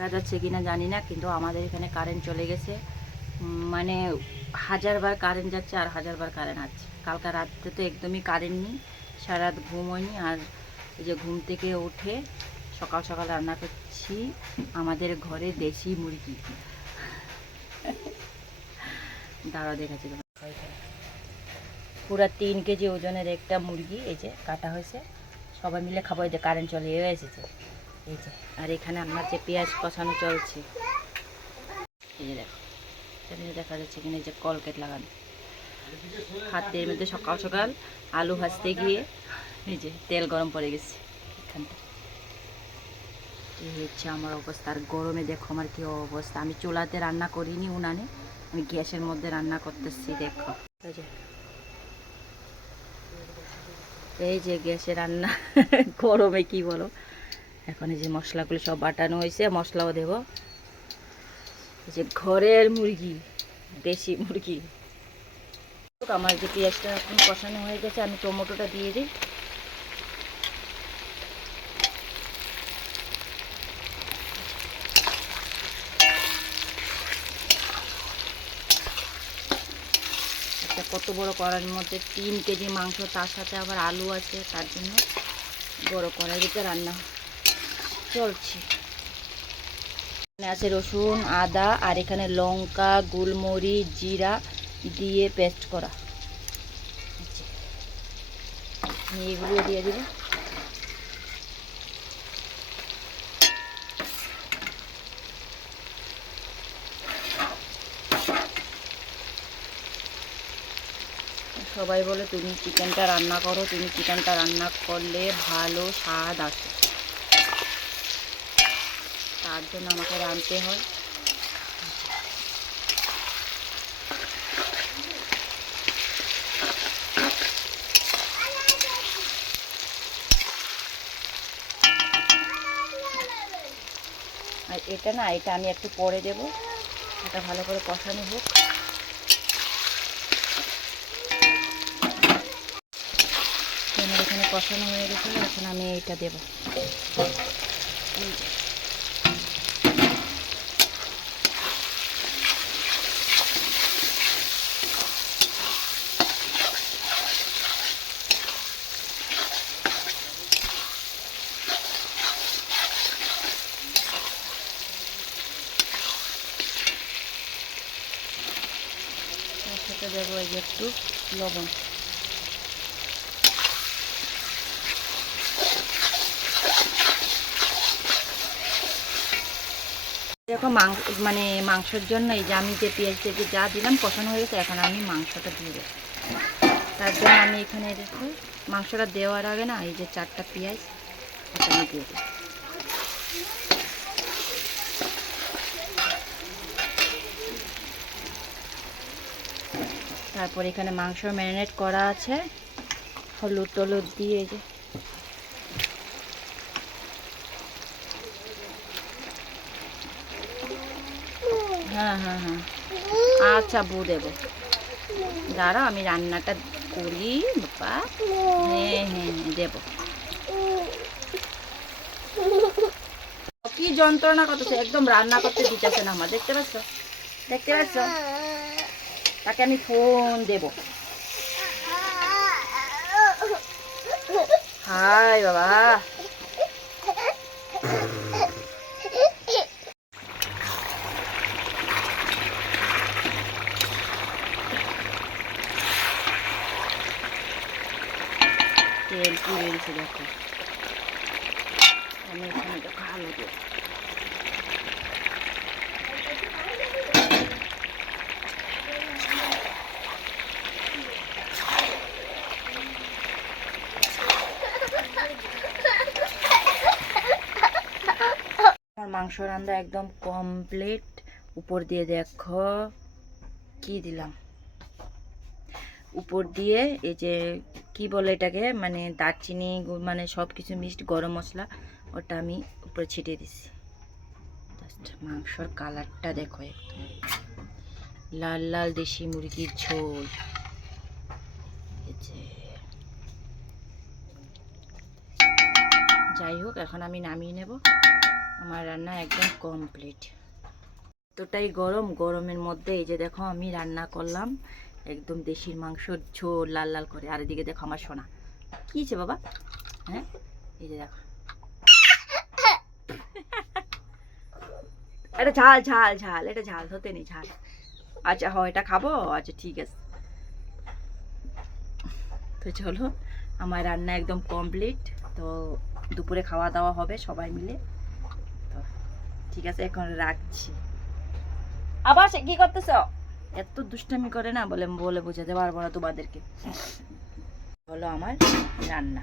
দেখা যাচ্ছে কিনা জানি না, কিন্তু আমাদের এখানে কারেন্ট চলে গেছে। মানে 1000বার কারেন্ট যাচ্ছে আর 1000বার কারেন্ট আসছে। কালকে রাত্রে তো একদমই কারেন্ট নেই, সারা রাত ঘুম হয়নি। আর এই যে ঘুম থেকে উঠে সকাল সকাল রান্না করছি আমাদের ঘরে দেশি মুরগি। দাঁড়াও দেখাচ্ছি তোমার। পুরো 3 কেজি ওজনের একটা মুরগি এই যে কাটা হয়েছে, সবাই মিলে খাবো। এই যে কারেন্ট চলে এসেছে এই যে। আর এখানে আমার যে পেঁয়াজ কষানো চলছে, এই যে দেখো, এখানে দেখা যাচ্ছে কিনা যে কলকেট লাগানো হাতের মধ্যে। সকাল সকাল আলু ভাজতে গিয়ে এই যে তেল গরম পড়ে গেছে এখানটা। এই হচ্ছে আমার অবস্থা। আর গরমে দেখো আমার কি অবস্থা। আমি চুলাতে রান্না করিনি, উনানে, আমি গ্যাসের মধ্যে রান্না করতেছি। দেখো এই যে গ্যাসে রান্না। গরমে কি বলো। এখন এই যে মশলাগুলো সব বাটানো হয়েছে, মশলাও দেব। এই যে ঘরের মুরগি, দেশি মুরগি। আমার যে পেঁয়াজটা এখন কষানো হয়ে গেছে, আমি টমেটোটা দিয়ে দিই। একটা কত বড় কড়াইয়ের মধ্যে 3 কেজি মাংস, তার সাথে আবার আলু আছে, তার জন্য বড় কড়াইতে রান্না চলছে। এখানে আছে রসুন, আদা, আর এখানে লঙ্কা, গোলমরিচ, জিরা দিয়ে পেস্ট করা। এগুলো দিয়ে দিব। সবাই বলে তুমি চিকেনটা রান্না করো, তুমি চিকেনটা রান্না করলে ভালো স্বাদ আসে, তার জন্য আমাকে রাঁধতে হয়। আর এটা না, এটা আমি একটু পরে দেব, এটা ভালো করে কষানো হোক। আমার এখানে কষানো হয়ে গেছে, এখন আমি এটা দেব। সাথে দেবো এই যে একটু লবণ। দেখো মানে মাংসের জন্য এই যে আমি যে পেঁয়াজ থেকে যা দিলাম কষানো হয়ে গেছে, এখন আমি মাংসটা দিয়ে দেবো। তার জন্য আমি এখানে দেখো মাংসটা দেওয়ার আগে না, এই যে 4টা পেঁয়াজ এখানে দিয়ে দিই। তারপর এখানে মাংস ম্যারিনেট করা আছে, হলুদ টলুদ দিয়ে এই যে হ্যাঁ হ্যাঁ হ্যাঁ আচ্ছা বু দেবো। দাঁড়াও আমি রান্নাটা করি বাবা। হ্যাঁ হ্যাঁ দেবো। কি যন্ত্রণা করতেছে, একদম রান্না করতে দিতেছে না আমার। দেখতে পাচ্ছ, দেখতে পাচ্ছ, তাকে আমি ফোন দেব। হাই বাবা, তেল কি বেরিয়েছে দেখো। আমি এখানে দেখো আলু দেব। আমার মাংস রান্না একদম কমপ্লিট। উপর দিয়ে দেখো কি দিলাম, উপর দিয়ে এই যে কি বলে এটাকে, মানে দারচিনি, মানে সব কিছু মিক্সড গরম মশলা, ওটা আমি উপরে ছিটিয়ে দিচ্ছি। জাস্ট মাংসর কালারটা দেখো, একদম লাল লাল দেশি মুরগির ঝোল। যাই হোক, এখন আমি নামিয়ে নেব। আমার রান্না একদম কমপ্লিট। এতটাই গরম, গরমের মধ্যে এই যে দেখো আমি রান্না করলাম একদম দেশির মাংস ঝোল লাল লাল করে। আর এদিকে দেখো আমার সোনা কি হয়েছে বাবা, হ্যাঁ এই যে দেখো এটা ঝাল ঝাল ঝাল, এটা ঝাল হতে নেই ঝাল। আচ্ছা হ এটা খাবো, আচ্ছা ঠিক আছে। তো চলো আমার রান্না একদম কমপ্লিট। তো দুপুরে খাওয়া দাওয়া হবে সবাই মিলে। তো ঠিক আছে এখন রাখছি। আবার সে কি করতেছ? এত দুষ্টামি করে না, বলে বলে বোঝাতে পারবো না তোমাদেরকে। হলো আমার রান্না।